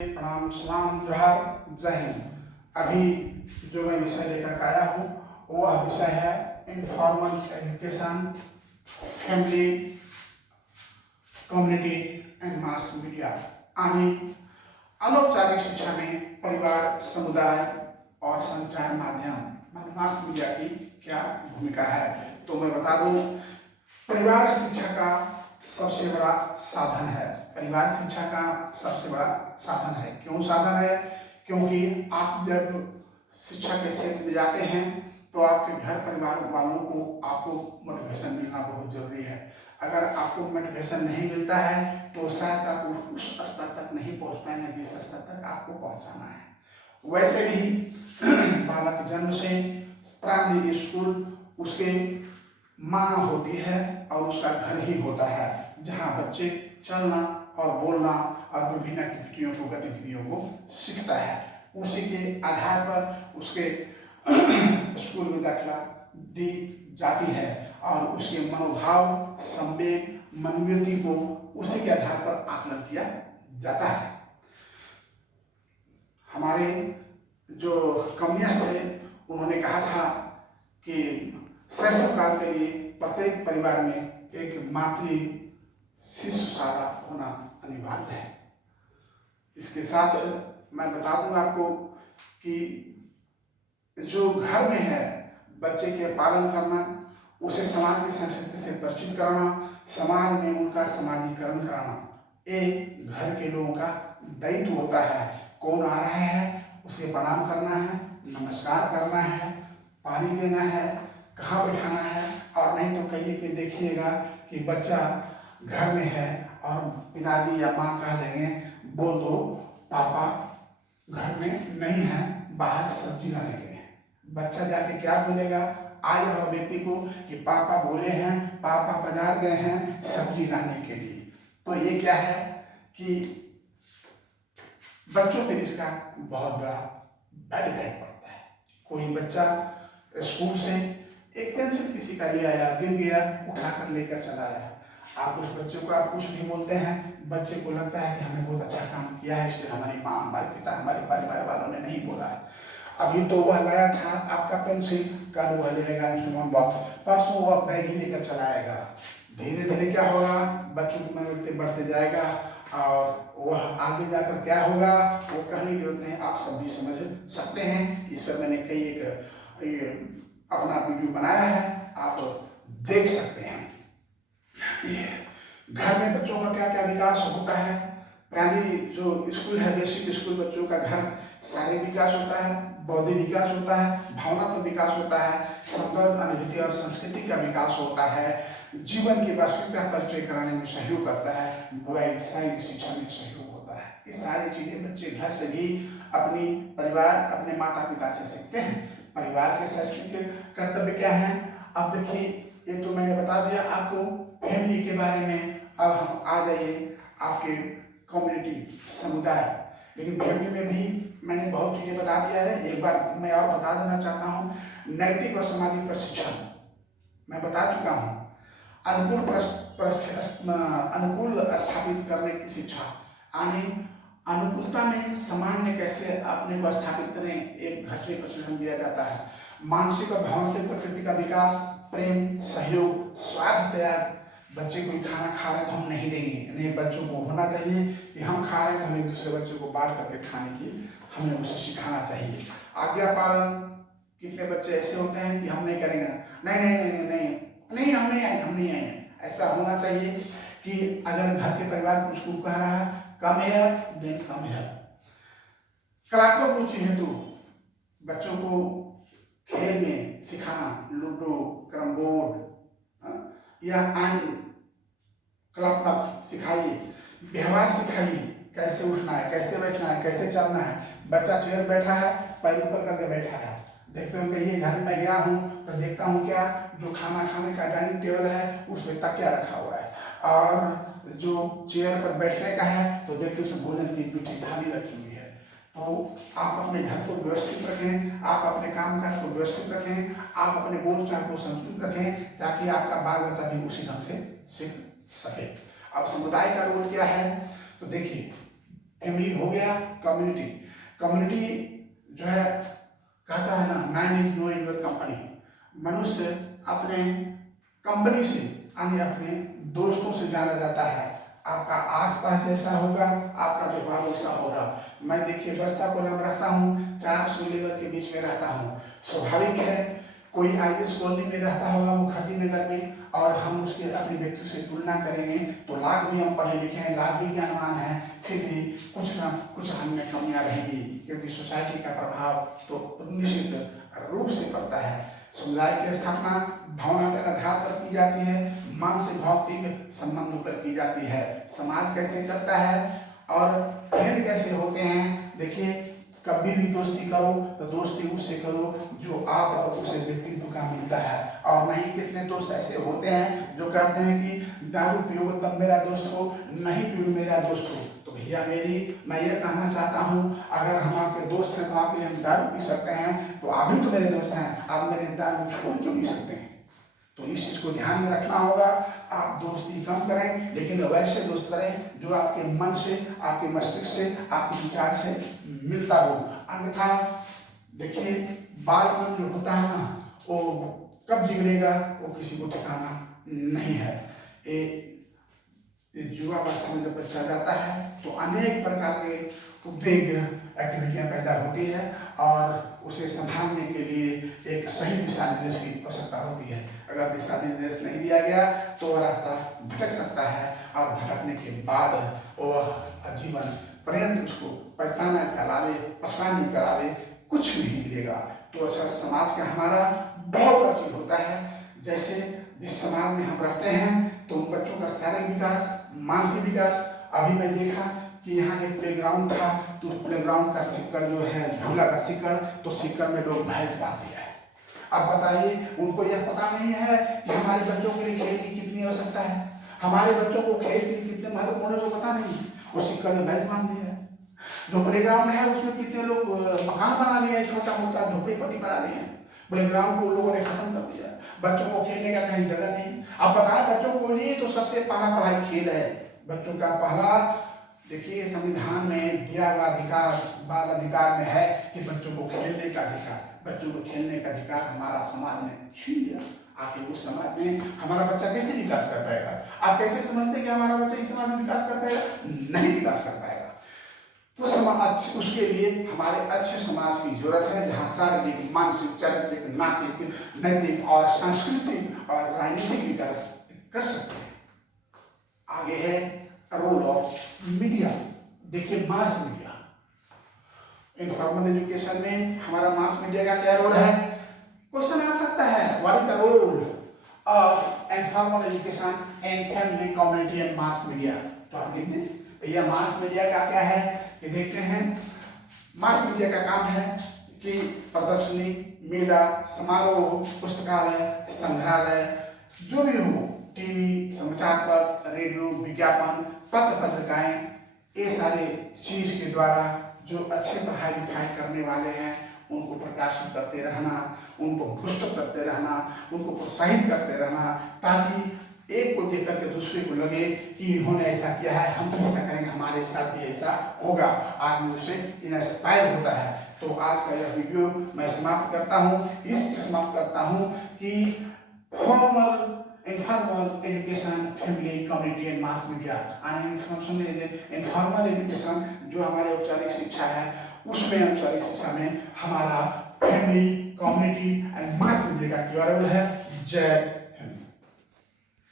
प्रणाम, सलाम, जोहार, जय हिंद। अभी जो मैं विषय लेकर आया हूँ वह विषय है informal education, family, community and mass media. यानी अनौपचारिक शिक्षा में परिवार, समुदाय और संचार माध्यम मास मीडिया की क्या भूमिका है। तो मैं बता दूं, परिवार शिक्षा का सबसे बड़ा साधन है। परिवार शिक्षा का सबसे बड़ा साधन है। क्यों साधन है? क्योंकि आप जब शिक्षा के क्षेत्र में जाते हैं तो आपके घर परिवार वालों को आपको मोटिवेशन मिलना बहुत जरूरी है। अगर आपको मोटिवेशन नहीं मिलता है तो शायद आप उस स्तर तक नहीं पहुंच पाएंगे जिस स्तर तक आपको पहुंचाना है। वैसे भी बालक जन्म से प्राइमरी स्कूल उसके माँ होती है और उसका घर ही होता है, जहाँ बच्चे चलना और बोलना और विभिन्न एक्टिविटियों को, गतिविधियों को सीखता है। उसी के आधार पर उसके स्कूल में दाखिला दी जाती है और उसके मनोभाव, संवेग, मनोवृत्ति को उसी के आधार पर आकलन किया जाता है। हमारे जो कम्युनिस्ट थे उन्होंने कहा था कि शैशव काल के लिए प्रत्येक परिवार में एक मातृ शिशुशाला होना अनिवार्य है। इसके साथ मैं बता दूंगा आपको कि जो घर में है बच्चे के पालन करना, उसे समाज की संस्कृति से परिचित कराना, समाज में उनका समाजीकरण कराना, एक घर के लोगों का दायित्व होता है। कौन आ रहा है उसे प्रणाम करना है, नमस्कार करना है, पानी देना है, कहाँ बैठाना है। और नहीं तो कहीं पे देखिएगा कि बच्चा घर में है और पिताजी या माँ कह देंगे बोल दो पापा घर में नहीं है, बाहर सब्जी लाने गए हैं। बच्चा जाके क्या बोलेगा आए हुए व्यक्ति को कि पापा बोले हैं, पापा बाजार गए हैं सब्जी लाने के लिए। तो ये क्या है कि बच्चों पे इसका बहुत बड़ा बैड इफेक्ट पड़ता है। कोई बच्चा स्कूल से एक पेंसिल किसी का ले आया, गिर गया, उठा कर लेकर चला आया, आप उस बच्चे को आप कुछ नहीं बोलते हैं, बच्चे को लगता है कि हमने बहुत अच्छा काम किया है, इसलिए हमारी माँ, हमारे पिता, हमारे परिवार वालों ने नहीं बोला है। अभी तो वह लाया था आपका पेंसिल, कल वह लेगा इंस्ट्रूमेंट बॉक्स, परसों वह बैग ही लेकर चलाएगा। धीरे धीरे क्या होगा, बच्चों की मनोवृत्ति बढ़ते जाएगा और वह आगे जाकर क्या होगा वो कहने की जरूरत नहीं, आप सब भी समझ सकते हैं। इस पर मैंने कई एक अपना वीडियो बनाया है, आप देख सकते हैं। घर में बच्चों का क्या क्या विकास होता है। प्राइमरी जो स्कूल है, बेसिक स्कूल, बच्चों का घर शारीरिक विकास होता है, बौद्धिक विकास होता है, भावनात्मक विकास होता है, संदर्भ, अनुभूति और संस्कृति का विकास होता है, जीवन की वास्तविकता परिचय कराने में सहयोग करता है, व्यावसायिक शिक्षा में सहयोग होता है। ये सारी चीजें बच्चे घर से भी अपनी परिवार, अपने माता पिता से सीखते हैं। परिवार के शैक्षणिक कर्तव्य क्या है? अब देखिए, ये तो मैंने बता दिया आपको फैमिली के बारे में। अब हम आ जाइए आपके कम्युनिटी, समुदाय। लेकिन फैमिली में भी मैंने बहुत चीजें बता दिया है। एक बार मैं और बता देना चाहता हूँ, नैतिक और सामाजिक प्रशिक्षण मैं बता चुका हूँ। अनुकूल स्थापित करने की शिक्षा, यानी अनुकूलता में सामान्य कैसे अपने को स्थापित करें, एक घर से प्रशिक्षण दिया जाता है। मानसिक और भावनात्मक प्रकृति का विकास, प्रेम, सहयोग, स्वास्थ्य त्याग। बच्चे कोई खाना खा रहे तो हम नहीं देंगे, नहीं, बच्चों को होना चाहिए कि हम खा रहे हैं तो हमें दूसरे बच्चों को बांट करके खाने की हमें उसे सिखाना चाहिए। आज्ञा पालन, कितने बच्चे ऐसे होते हैं कि हम नहीं करेंगे, नहीं नहीं नहीं नहीं नहीं नहीं हम नहीं आएंगे, हम नहीं आएंगे। ऐसा होना चाहिए कि अगर घर के परिवार कुछ को कह रहा है कम है देन कम है। कलात्मक रुचि हेतु बच्चों को खेल में सिखाना, लूडो, कैरम बोर्ड या अन्य कलात्मक सिखाइए, व्यवहार सिखाइए, कैसे उठना है, कैसे बैठना है, कैसे चलना है। बच्चा चेयर बैठा है, पैर ऊपर करके बैठा है, देखते हो कहीं घर में गया हूँ तो देखता हूँ क्या, जो खाना खाने का डाइनिंग टेबल है उसमें तकिया रखा हुआ है, और जो चेयर पर बैठने का है तो देखते उसमें भोजन की जूठी थाली रखी हुई है। तो आप अपने घर को व्यवस्थित रखें, आप अपने काम काज को व्यवस्थित रखें, आप अपने बोलचाल को संतुलित रखें, ताकि आपका बाल बच्चा भी उसी ढंग से सीख सके। अब समुदाय का रोल क्या है? तो देखिए, फैमिली हो गया, कम्युनिटी। कम्युनिटी जो है कहता है ना, man is no in your company. मनुष्य अपने कंपनी से यानी अपने दोस्तों से जाना जाता है। आपका आसपास जैसा होगा, आपका व्यवहार वैसा होगा। मैं देखिए बस्ता कोला में रहता हूँ, 400 लेबर के बीच में रहता हूँ। स्वाभाविक है कोई आईएएस कॉलोनी में रहता होगा मुखर्जी नगर में, और हम उसके अपने व्यक्ति से तुलना करेंगे तो लाख भी हम पढ़े लिखे हैं, लाख भी ज्ञानवान हैं, फिर भी कुछ ना कुछ हमें कमियां रहेंगी, क्योंकि सोसाइटी का प्रभाव तो निश्चित रूप से पड़ता है। समुदाय की स्थापना भावनात्मक आधार पर की जाती है, मानसिक भौतिक संबंधों पर की जाती है। समाज कैसे चलता है और फ्रेंड कैसे होते हैं, देखिए कभी भी दोस्ती करो तो दोस्ती उससे करो जो आप और उसे व्यक्तित्व का मिलता है, और नहीं कितने दोस्त ऐसे होते हैं जो कहते हैं कि दारू पियो तब मेरा दोस्त हो, नहीं पियो मेरा दोस्त हो। तो भैया मैं ये कहना चाहता हूँ, अगर हम आपके दोस्त हैं तो आप हम दारू पी सकते हैं, तो आप भी तो मेरे दोस्त हैं, आप मेरे दारू छोड़ क्यों नहीं सकते हैं? तो इस चीज को ध्यान में रखना होगा। आप दोस्ती कम करें, लेकिन वैसे दोस्त करें जो आपके मन से, आपके मस्तिष्क से, आपके विचार से मिलता हो। अन्यथा देखिए बालपन जो होता है ना, वो कब बिगड़ेगा वो किसी को ठिकाना नहीं है। युवावस्था में जब बच्चा जाता है तो अनेक प्रकार के उद्वेग एक्टिविटियां पैदा होती है, और उसे संभालने के लिए एक सही दिशा निर्देश की आवश्यकता होती है। अगर दिशा निर्देश नहीं दिया गया तो वह रास्ता भटक सकता है, और भटकने के बाद वह जीवन पर्यंत उसको पछताना करावे, परेशानी करावे, कुछ नहीं मिलेगा। तो अच्छा समाज का हमारा बहुत अच्छी होता है। जैसे जिस समाज में हम रहते हैं तो बच्चों का शारीरिक विकास, मानसिक विकास, अभी मैं देखा कि यहाँ एक प्लेग्राउंड था, तो प्लेग्राउंड का सिक्कड़ जो है झूला का सिक्कड़, तो सिक्कड़ में लोग भैंस बांध दिया है। अब बताइए उनको यह पता नहीं है कि हमारे बच्चों के लिए खेल की कितनी आवश्यकता है, हमारे बच्चों को खेल के कितने महत्वपूर्ण है वो पता नहीं, वो सिक्कड़ में भैंस बांध दिया है। जो प्लेग्राउंड है उसमें कितने लोग मकान बना लिए, छोटा मोटा झोपड़ी पट्टी बना लिए, प्लेग्राउंड को लोगों ने खत्म कर दिया। बच्चों को खेलने का कहीं जगह नहीं। अब बताएं बच्चों को लिए तो सबसे पहला पढ़ाई खेल है। बच्चों का पहला, देखिए संविधान में दिया हुआ अधिकार, बाल अधिकार में है कि बच्चों को खेलने का अधिकार, बच्चों को खेलने का अधिकार हमारा समाज ने छीन लिया। आखिर उस समाज में हमारा बच्चा कैसे विकास कर पाएगा? आप कैसे समझते कि हमारा बच्चा इस समाज में विकास कर पाएगा? नहीं विकास कर पाएगा। तो समाज, उसके लिए हमारे अच्छे समाज की जरूरत है, जहाँ शारीरिक, मानसिक, चारित्रिक, नैतिक और सांस्कृतिक और राजनीतिक विकास कर सकते हैं। आगे है रोल ऑफ मीडिया। देखिए मास मीडिया, इनफॉर्मल एजुकेशन में हमारा मास मीडिया का क्या रोल है? क्वेश्चन आ सकता है, what is the role of informal education in family, community and mass media? तो आप लिख दें भैया मास मीडिया का क्या है कि देखते हैं। मास मीडिया का काम है कि प्रदर्शनी, मेला, समारोह, पुस्तकालय, संग्रहालय, जो भी हो, टीवी, समाचार पत्र, रेडियो, विज्ञापन, पत्र पत्रिकाएं, ये सारे चीज के द्वारा जो अच्छे पढ़ाई लिखाई करने वाले हैं उनको प्रकाशित करते रहना, उनको पुष्ट करते रहना, उनको प्रोत्साहित करते रहना, ताकि एक को देख करके दूसरे को लगे कि इन्होंने ऐसा किया है, हम भी ऐसा करेंगे, हमारे साथ भी ऐसा होगा। आदमी उससे इंस्पायर होता है। तो आज का यह वीडियो मैं समाप्त करता हूँ, इससे समाप्त करता हूँ कि formal, informal education, family, community and mass media. Informal education जो हमारे औपचारिक शिक्षा है, उसमें औपचारिक शिक्षा में हमारा family, community and mass media का क्या रोल है। जय